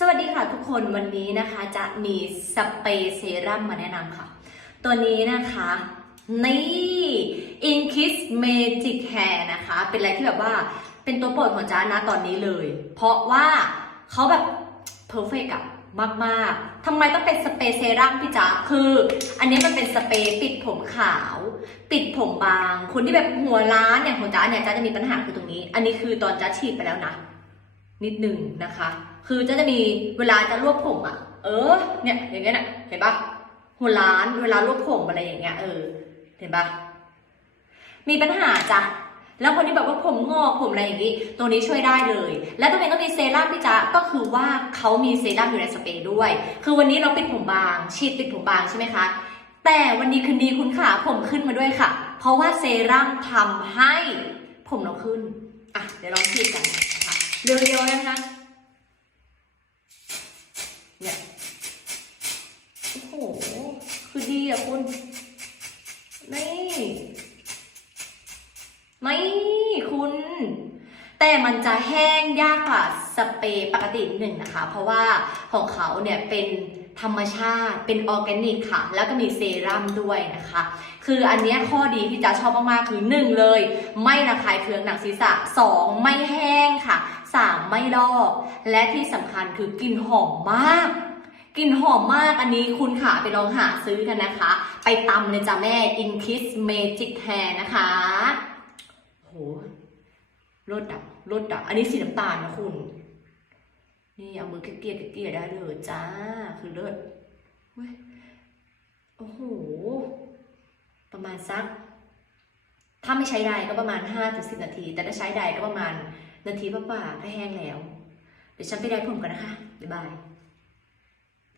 สวัสดีค่ะทุกคนวันนี้นะคะจะมีสเปรย์เซรั่มมาแนะนำค่ะ ตัวนี้นะคะนี่ In Kiss Magic Hair นะคะ เป็นอะไรที่แบบว่าเป็นตัวโปรดของจ้านะตอนนี้เลย เพราะว่าเขาแบบเพอร์เฟกอะมาก ๆ ทำไมต้องเป็นสเปรย์เซรั่มพี่จ๊ะคือ อันนี้มันเป็นสเปรย์ปิดผมขาว ปิดผมบาง คนที่แบบหัวล้านอย่างของจ้าเนี่ยจ้าจะมีปัญหาคือตรงนี้ อันนี้คือตอนจ้าฉีดไปแล้วนะ นิดหนึ่งนะคะ คือจะจะมีเวลาจะรวบผมอะ่ะ เออ เนี่ยอย่างเงี้ยน่ะเห็นปะหัวล้านเวลารวบผมอะไรอย่างเงี้ยเออ เห็นปะมีปัญหาจ้ะแล้วคนที่แบบว่าผมงอกผมอะไรอย่างงี้ ตัวนี้ช่วยได้เลย และตัวนี้ก็มีเซรั่มพี่จ๊ะก็คือว่าเขามีเซรั่มอยู่ในสเปรย์ด้วย คือวันนี้เราปิดผมบางฉีดปิดผมบางใช่ไหมคะ แต่วันนี้คืนดีคุณขาผมขึ้นมาด้วยค่ะ เพราะว่าเซรั่มทำให้ผมเราขึ้น อะเดี๋ยวลองฉีดกัน เร็วๆนะคะ เนี่ย โอ้โห คือดีอะคุณ นี่ ไม่คุณ แต่มันจะแห้งยากกว่าสเปรย์ปกติหนึ่งนะคะ เพราะว่าของเขาเนี่ยเป็นธรรมชาติเป็นออร์แกนิกค่ะ แล้วก็มีเซรั่มด้วยนะคะ คืออันนี้ข้อดีที่จะชอบมากๆ คือหนึ่งเลย ไม่ระคายเคืองหนังศีรษะสองไม่แห้งค่ะ ไม่ลอก และที่สำคัญคือกลิ่นหอมมากกลิ่นหอมมากอันนี้คุณค่ะไปลองหาซื้อกันนะคะ ไปตำเลยจ้ะแม่ In Kiss Magic Hair นะคะโหรสดับรสดับ อันนี้สีน้ำตาลนะคุณ นี่เอามือเกลี่ยๆเกลี่ยๆได้เลยจ้า คือเลิศเว้ยโอ้โห ประมาณสัก ถ้าไม่ใช้ใดก็ประมาณ5ถึง10 นาที แต่ถ้าใช้ใดก็ประมาณ นาทีกว่าๆก็แห้งแล้ว เดี๋ยวฉันไปได้ผมกันนะคะ บ๊ายบาย